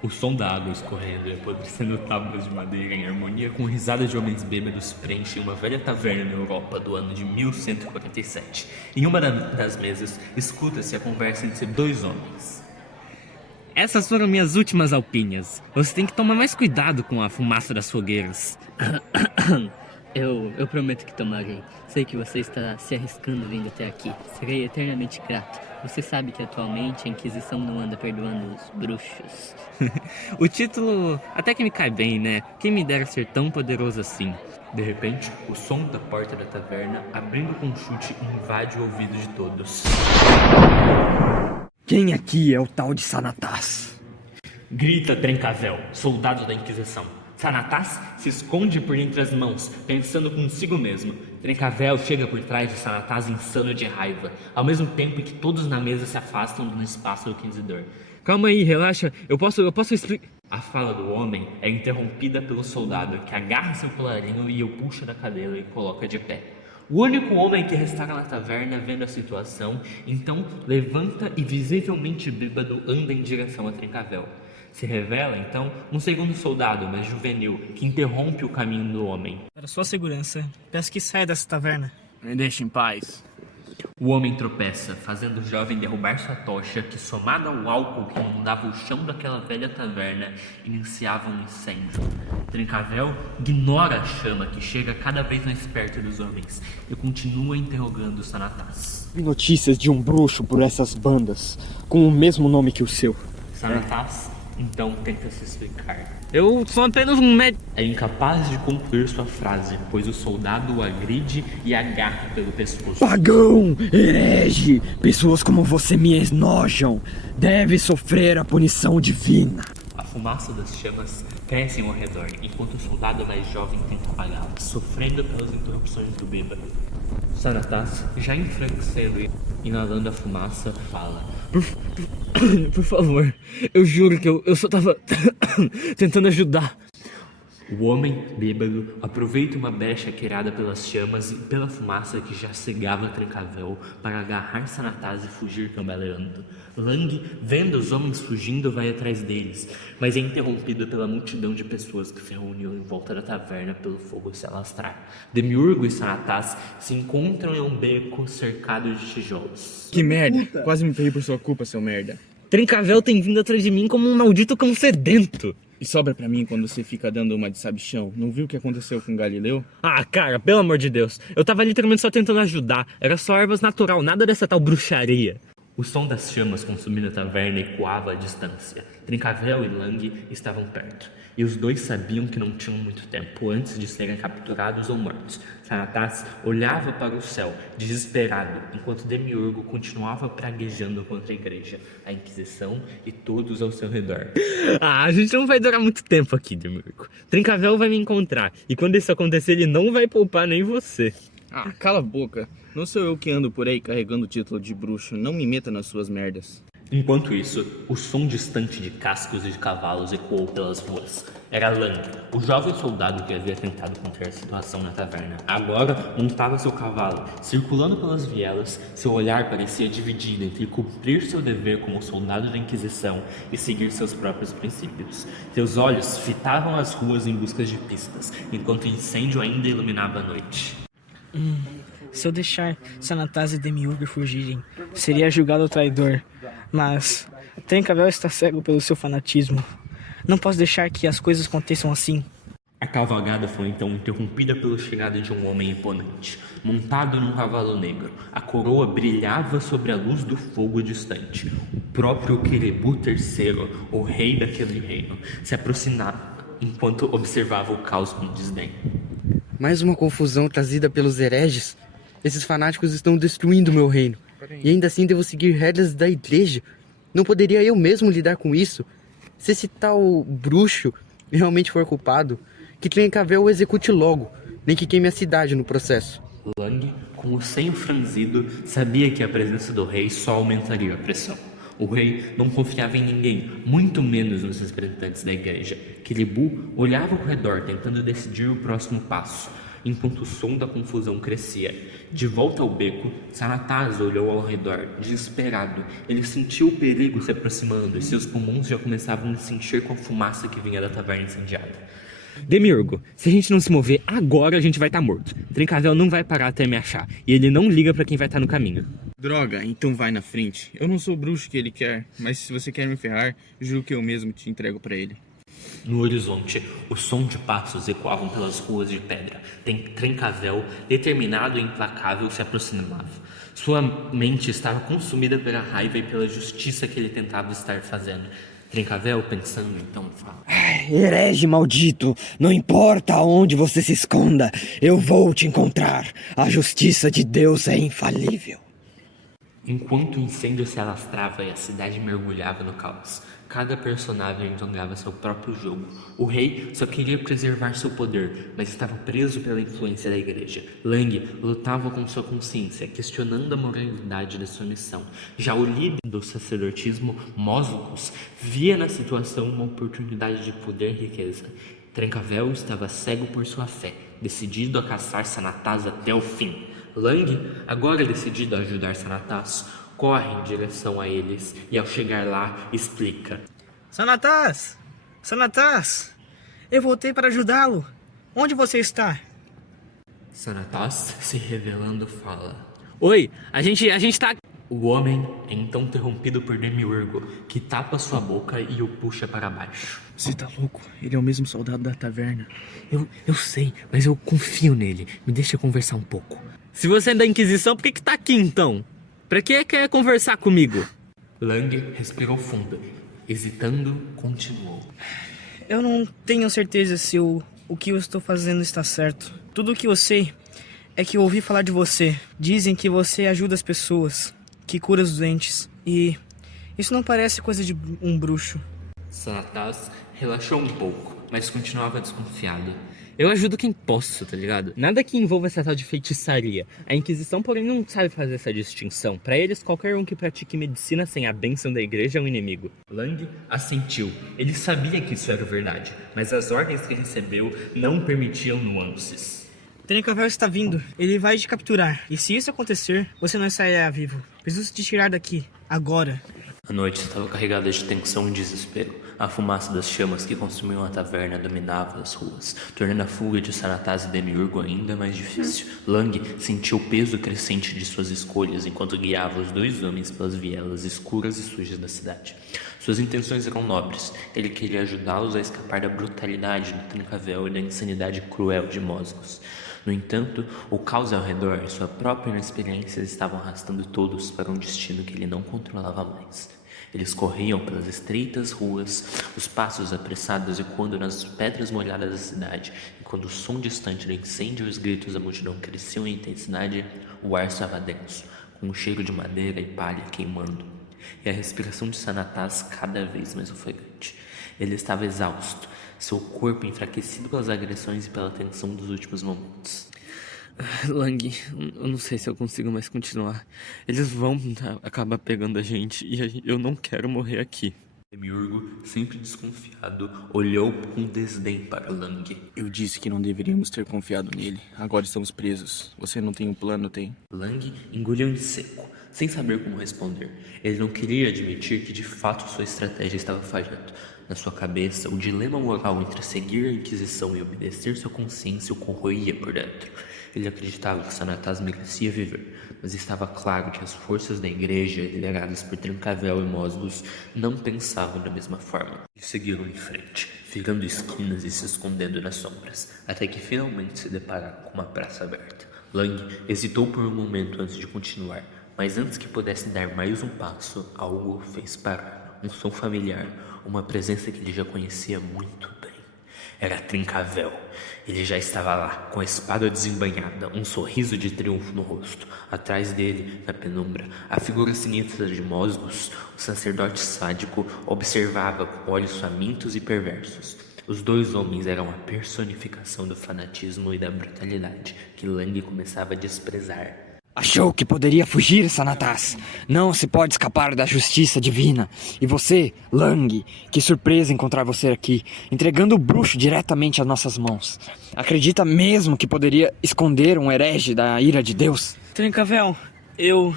O som da água escorrendo e apodrecendo tábuas de madeira em harmonia com risadas de homens bêbados preenchem uma velha taverna na Europa do ano de 1147. Em uma das mesas, escuta-se a conversa entre dois homens. Essas foram minhas últimas alpinhas. Você tem que tomar mais cuidado com a fumaça das fogueiras. Eu prometo que tomarei. Sei que você está se arriscando vindo até aqui. Serei eternamente grato. Você sabe que atualmente a Inquisição não anda perdoando os bruxos. O título até que me cai bem, né? Quem me dera ser tão poderoso assim. De repente, o som da porta da taverna, abrindo com um chute, invade o ouvido de todos. Quem aqui é o tal de Sanatás? Grita Trencavel, soldado da Inquisição. Sanatás se esconde por entre as mãos, pensando consigo mesmo. Trencavel chega por trás de Sanatás insano de raiva, ao mesmo tempo que todos na mesa se afastam do espaço do Inquisidor. Calma aí, relaxa. Eu posso explicar. A fala do homem é interrompida pelo soldado, que agarra seu colarinho e o puxa da cadeira e coloca de pé. O único homem que restava na taverna, vendo a situação, então levanta e, visivelmente bêbado, anda em direção a Trencavel. Se revela, então, um segundo soldado, mas juvenil, que interrompe o caminho do homem. Para sua segurança, peço que saia dessa taverna. Me deixe em paz. O homem tropeça, fazendo o jovem derrubar sua tocha, que, somada ao álcool que inundava o chão daquela velha taverna, iniciava um incêndio. Trencavel ignora a chama, que chega cada vez mais perto dos homens, e continua interrogando Sanatás. Vi notícias de um bruxo por essas bandas, com o mesmo nome que o seu. Sanatás então tenta se explicar. Eu sou apenas um médico. É incapaz de concluir sua frase, pois o soldado o agride e agarra pelo pescoço. Pagão, herege, pessoas como você me enojam. Deve sofrer a punição divina. A fumaça das chamas cresce ao redor, enquanto o soldado mais jovem tenta apagá-las, sofrendo pelas interrupções do bêbado. Sanatás, já enfraquecendo e inalando a fumaça, fala: Por favor, eu juro que eu só tava tentando ajudar. O homem, bêbado, aproveita uma brecha criada pelas chamas e pela fumaça que já cegava Trencavel para agarrar Sanatás e fugir cambaleando. Lang, vendo os homens fugindo, vai atrás deles, mas é interrompido pela multidão de pessoas que se reuniu em volta da taverna pelo fogo se alastrar. Demiurgo e Sanatás se encontram em um beco cercado de tijolos. Que merda, quase me ferrei por sua culpa, seu merda. Trencavel tem vindo atrás de mim como um maldito cão sedento. E sobra pra mim quando você fica dando uma de sabichão. Não viu o que aconteceu com Galileu? Ah, cara, pelo amor de Deus. Eu tava literalmente só tentando ajudar. Era só ervas natural, nada dessa tal bruxaria. O som das chamas consumindo a taverna ecoava à distância. Trencavel e Lang estavam perto, e os dois sabiam que não tinham muito tempo antes de serem capturados ou mortos. Sanatás olhava para o céu, desesperado, enquanto Demiurgo continuava praguejando contra a igreja, a Inquisição e todos ao seu redor. Ah, a gente não vai durar muito tempo aqui, Demiurgo. Trencavel vai me encontrar, e quando isso acontecer, ele não vai poupar nem você. Ah, cala a boca. Não sou eu que ando por aí carregando o título de bruxo. Não me meta nas suas merdas. Enquanto isso, o som distante de cascos e de cavalos ecoou pelas ruas. Era Lang, o jovem soldado que havia tentado conter a situação na taverna. Agora montava seu cavalo, circulando pelas vielas. Seu olhar parecia dividido entre cumprir seu dever como soldado da Inquisição e seguir seus próprios princípios. Seus olhos fitavam as ruas em busca de pistas, enquanto o incêndio ainda iluminava a noite. Se eu deixar Sanatás e Demiurgo fugirem, seria julgado traidor. Mas Trencavel está cego pelo seu fanatismo. Não posso deixar que as coisas aconteçam assim. A cavalgada foi então interrompida pela chegada de um homem imponente, montado num cavalo negro. A coroa brilhava sobre a luz do fogo distante. O próprio Kerebu III, o rei daquele reino, se aproximava enquanto observava o caos com desdém. Mais uma confusão trazida pelos hereges? Esses fanáticos estão destruindo meu reino. E ainda assim devo seguir regras da igreja? Não poderia eu mesmo lidar com isso? Se esse tal bruxo realmente for culpado, que Trencavel o execute logo, nem que queime a cidade no processo. Lang, com o senho franzido, sabia que a presença do rei só aumentaria a pressão. O rei não confiava em ninguém, muito menos nos representantes da igreja. Kerebu olhava ao redor, tentando decidir o próximo passo. enquanto o som da confusão crescia. De volta ao beco, Sanataz olhou ao redor, desesperado. Ele sentiu o perigo se aproximando e seus pulmões já começavam a se encher com a fumaça que vinha da taverna incendiada. Demiurgo, se a gente não se mover agora, a gente vai estar morto. Trincavel não vai parar até me achar, e ele não liga pra quem vai estar no caminho. Droga, então vai na frente. Eu não sou o bruxo que ele quer, mas se você quer me ferrar, juro que eu mesmo te entrego pra ele. No horizonte, o som de passos ecoavam pelas ruas de pedra. Trincavel, determinado e implacável, se aproximava. Sua mente estava consumida pela raiva e pela justiça que ele tentava estar fazendo. Trincavel, pensando, então fala: Herege maldito, não importa aonde você se esconda, eu vou te encontrar. A justiça de Deus é infalível. Enquanto o incêndio se alastrava e a cidade mergulhava no caos, cada personagem jogava seu próprio jogo. O rei só queria preservar seu poder, mas estava preso pela influência da igreja. Lang lutava com sua consciência, questionando a moralidade da sua missão. Já o líder do sacerdotismo, Mosgos, via na situação uma oportunidade de poder e riqueza. Trincavel estava cego por sua fé, decidido a caçar Sanataz até o fim. Lang, agora decidido a ajudar Sanataz, corre em direção a eles e ao chegar lá explica: Sanataz! Sanataz! Eu voltei para ajudá-lo. Onde você está? Sanataz, se revelando, fala: Oi, a gente tá... O homem é então interrompido por Demiurgo, que tapa sua boca e o puxa para baixo. Você tá louco? Ele é o mesmo soldado da taverna. Eu sei, mas eu confio nele. Me deixa conversar um pouco. Se você é da Inquisição, por que tá aqui então? Pra que quer conversar comigo? Lang respirou fundo. Hesitando, continuou: Eu não tenho certeza se o que eu estou fazendo está certo. Tudo o que eu sei é que eu ouvi falar de você. Dizem que você ajuda as pessoas, que cura os doentes. E isso não parece coisa de um bruxo. Sanataz relaxou um pouco, mas continuava desconfiado. Eu ajudo quem posso, tá ligado? Nada que envolva essa tal de feitiçaria. A Inquisição, porém, não sabe fazer essa distinção. Pra eles, qualquer um que pratique medicina sem a bênção da igreja é um inimigo. Lang assentiu. Ele sabia que isso era verdade, mas as ordens que recebeu não permitiam nuances. Trincavel está vindo. Ele vai te capturar. E se isso acontecer, você não sairá vivo. Preciso te tirar daqui. Agora. A noite estava carregada de tensão e desespero. A fumaça das chamas que consumiam a taverna dominava as ruas, tornando a fuga de Sanataz e Demiurgo ainda mais difícil. Lang sentiu o peso crescente de suas escolhas enquanto guiava os dois homens pelas vielas escuras e sujas da cidade. Suas intenções eram nobres. Ele queria ajudá-los a escapar da brutalidade do Trincavel e da insanidade cruel de Mosgos. No entanto, o caos ao redor e sua própria inexperiência estavam arrastando todos para um destino que ele não controlava mais. Eles corriam pelas estreitas ruas, os passos apressados ecoando nas pedras molhadas da cidade, e quando o som distante do incêndio e os gritos da multidão cresciam em intensidade, o ar estava denso, com um cheiro de madeira e palha queimando, e a respiração de Sanataz cada vez mais ofegante. Ele estava exausto, seu corpo enfraquecido pelas agressões e pela tensão dos últimos momentos. Lang, eu não sei se eu consigo mais continuar. Eles vão acabar pegando a gente e eu não quero morrer aqui. Demiurgo, sempre desconfiado, olhou com desdém para Lang. Eu disse que não deveríamos ter confiado nele. Agora estamos presos. Você não tem um plano, tem? Lang engoliu em seco, sem saber como responder. Ele não queria admitir que de fato sua estratégia estava falhando. Na sua cabeça, o dilema moral entre seguir a Inquisição e obedecer sua consciência o corroía por dentro. Ele acreditava que Sanataz merecia viver, mas estava claro que as forças da igreja, lideradas por Trincavel e Mosgos, não pensavam da mesma forma. Eles seguiram em frente, virando esquinas e se escondendo nas sombras, até que finalmente se depararam com uma praça aberta. Lang hesitou por um momento antes de continuar, mas antes que pudesse dar mais um passo, algo o fez parar. Um som familiar, uma presença que ele já conhecia muito bem. Era Trincavel. Ele já estava lá, com a espada desembainhada, um sorriso de triunfo no rosto. Atrás dele, na penumbra, a figura sinistra de Mosgos, o sacerdote sádico, observava com olhos famintos e perversos. Os dois homens eram a personificação do fanatismo e da brutalidade que Lang começava a desprezar. Achou que poderia fugir, Sanatas? Não se pode escapar da justiça divina. E você, Lang, que surpresa encontrar você aqui, entregando o bruxo diretamente às nossas mãos. Acredita mesmo que poderia esconder um herege da ira de Deus? Trancavel, eu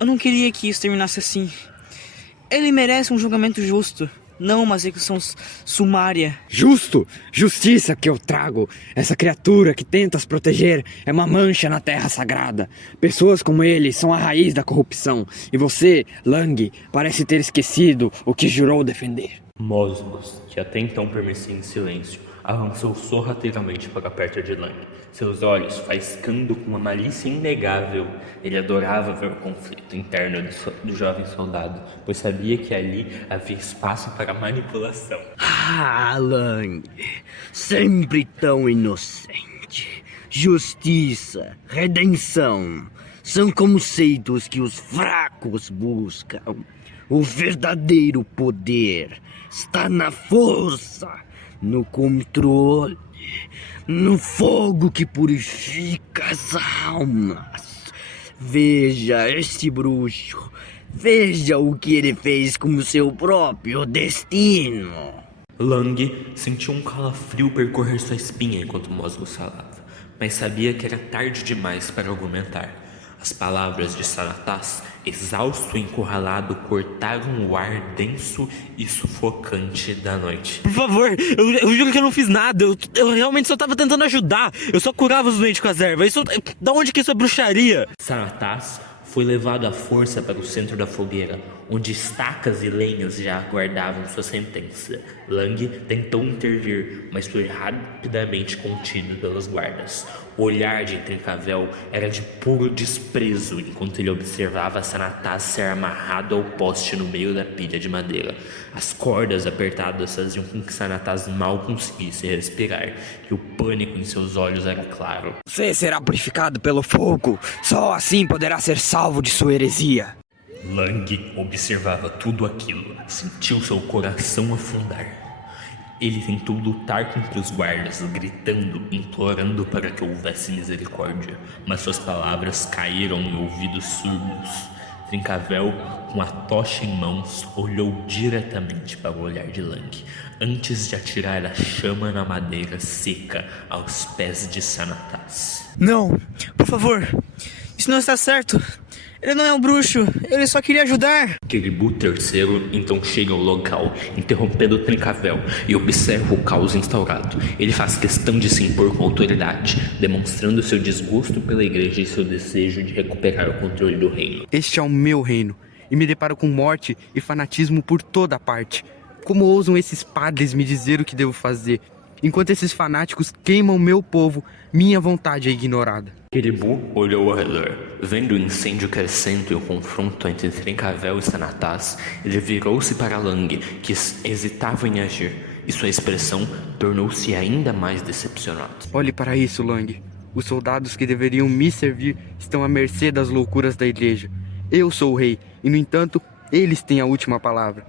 não queria que isso terminasse assim. Ele merece um julgamento justo, não uma execução sumária. Justo! Justiça que eu trago. Essa criatura que tentas proteger é uma mancha na terra sagrada. Pessoas como ele são a raiz da corrupção. E você, Lang, parece ter esquecido o que jurou defender. Mosgos, que até então permanecia em silêncio, avançou sorrateiramente para perto de Lang, seus olhos faiscando com uma malícia inegável. Ele adorava ver o conflito interno do jovem soldado, pois sabia que ali havia espaço para manipulação. Ah, Lang, sempre tão inocente. Justiça, redenção, são conceitos que os fracos buscam. O verdadeiro poder está na força, no controle, no fogo que purifica as almas. Veja este bruxo, veja o que ele fez com o seu próprio destino. Lang sentiu um calafrio percorrer sua espinha enquanto Mosgos falava, mas sabia que era tarde demais para argumentar. As palavras de Sanatas, exausto e encurralado, cortaram o ar denso e sufocante da noite. Por favor, eu juro que eu não fiz nada. Eu realmente só tava tentando ajudar. Eu só curava os doentes com as ervas. Da onde que isso é bruxaria? Sanatas foi levado à força para o centro da fogueira, onde estacas e lenhas já aguardavam sua sentença. Lang tentou intervir, mas foi rapidamente contido pelos guardas. O olhar de Trancavel era de puro desprezo enquanto ele observava Sanatas ser amarrado ao poste no meio da pilha de madeira. As cordas apertadas faziam com que Sanatas mal conseguisse respirar, e o pânico em seus olhos era claro. Você será purificado pelo fogo. Só assim poderá ser salvo de sua heresia. Lang observava tudo aquilo, sentiu seu coração afundar. Ele tentou lutar contra os guardas, gritando, implorando para que houvesse misericórdia, mas suas palavras caíram em ouvidos surdos. Trancavel, com a tocha em mãos, olhou diretamente para o olhar de Lang, antes de atirar a chama na madeira seca aos pés de Sanatas. Não, por favor, isso não está certo. Ele não é um bruxo, ele só queria ajudar. Kiribu III então chega ao local, interrompendo Trancavel, e observa o caos instaurado. Ele faz questão de se impor com autoridade, demonstrando seu desgosto pela igreja e seu desejo de recuperar o controle do reino. Este é o meu reino, e me deparo com morte e fanatismo por toda parte. Como ousam esses padres me dizer o que devo fazer? Enquanto esses fanáticos queimam meu povo, minha vontade é ignorada. Kiribu olhou ao redor. Vendo o incêndio crescendo e o confronto entre Trancavel e Sanatas, ele virou-se para Lang, que hesitava em agir, e sua expressão tornou-se ainda mais decepcionada. Olhe para isso, Lang. Os soldados que deveriam me servir estão à mercê das loucuras da igreja. Eu sou o rei, e no entanto, eles têm a última palavra.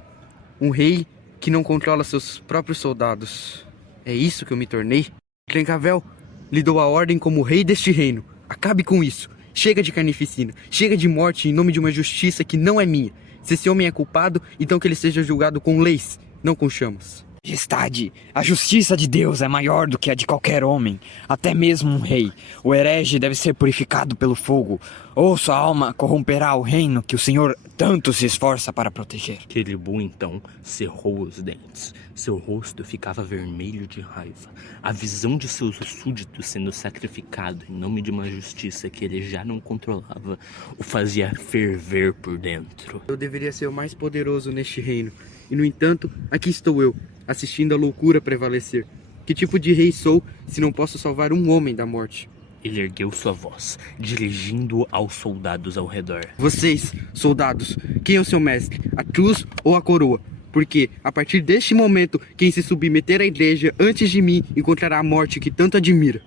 Um rei que não controla seus próprios soldados. É isso que eu me tornei? Trancavel lhe dou a ordem como rei deste reino. Acabe com isso. Chega de carnificina. Chega de morte em nome de uma justiça que não é minha. Se esse homem é culpado, então que ele seja julgado com leis, não com chamas. Majestade, a justiça de Deus é maior do que a de qualquer homem, até mesmo um rei. O herege deve ser purificado pelo fogo, ou sua alma corromperá o reino que o Senhor tanto se esforça para proteger. Kiribu então cerrou os dentes. Seu rosto ficava vermelho de raiva. A visão de seus súditos sendo sacrificados em nome de uma justiça que ele já não controlava o fazia ferver por dentro. Eu deveria ser o mais poderoso neste reino, e no entanto, aqui estou eu, assistindo a loucura prevalecer. Que tipo de rei sou se não posso salvar um homem da morte? Ele ergueu sua voz, dirigindo-o aos soldados ao redor. Vocês, soldados, quem é o seu mestre? A cruz ou a coroa? Porque, a partir deste momento, quem se submeter à igreja antes de mim encontrará a morte que tanto admira.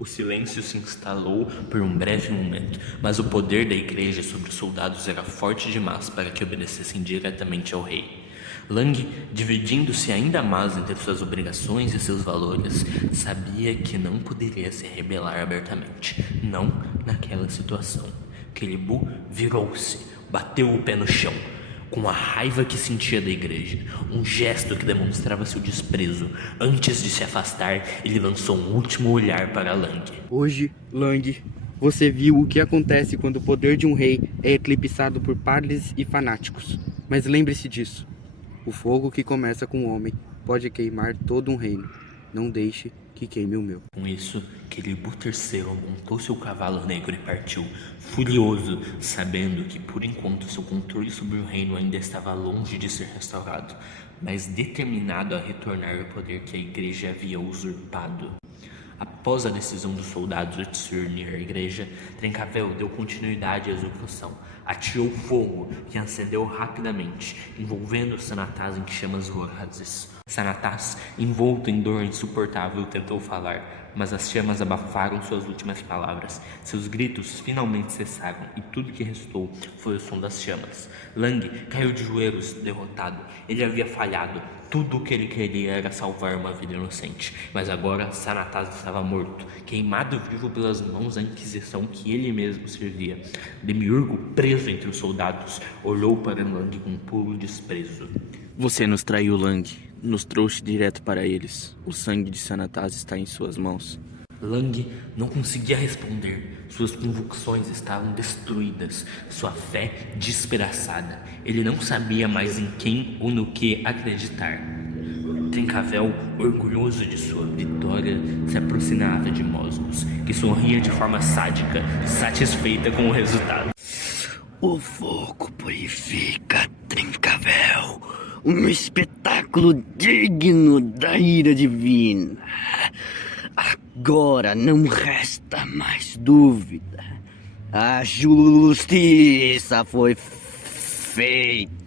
O silêncio se instalou por um breve momento, mas o poder da igreja sobre os soldados era forte demais para que obedecessem diretamente ao rei. Lang, dividindo-se ainda mais entre suas obrigações e seus valores, sabia que não poderia se rebelar abertamente. Não, naquela situação. Kelibu virou-se, bateu o pé no chão, com a raiva que sentia da igreja, um gesto que demonstrava seu desprezo. Antes de se afastar, ele lançou um último olhar para Lang. Hoje, Lang, você viu o que acontece quando o poder de um rei é eclipsado por padres e fanáticos. Mas lembre-se disso. O fogo que começa com o homem pode queimar todo um reino. Não deixe que queime o meu. Com isso, Kelibu III montou seu cavalo negro e partiu, furioso, sabendo que por enquanto seu controle sobre o reino ainda estava longe de ser restaurado, mas determinado a retornar o poder que a igreja havia usurpado. Após a decisão dos soldados de se unir à igreja, Trencavel deu continuidade à execução, atirou fogo que acendeu rapidamente, envolvendo Sanataz em chamas vorazes. Sanataz, envolto em dor insuportável, tentou falar, mas as chamas abafaram suas últimas palavras. Seus gritos finalmente cessaram e tudo que restou foi o som das chamas. Lang caiu de joelhos, derrotado. Ele havia falhado. Tudo o que ele queria era salvar uma vida inocente. Mas agora Sanataz estava morto, queimado vivo pelas mãos da Inquisição que ele mesmo servia. Demiurgo, preso entre os soldados, olhou para Lang com puro desprezo. Você nos traiu, Lang. Nos trouxe direto para eles. O sangue de Sanataz está em suas mãos. Lang não conseguia responder. Suas convicções estavam destruídas, sua fé despedaçada. Ele não sabia mais em quem ou no que acreditar. Trencavel, orgulhoso de sua vitória, se aproximava de Mosgos, que sorria de forma sádica, satisfeita com o resultado. O fogo purifica, Trencavel. Um espetáculo digno da ira divina. Agora não resta mais dúvida. A justiça foi feita.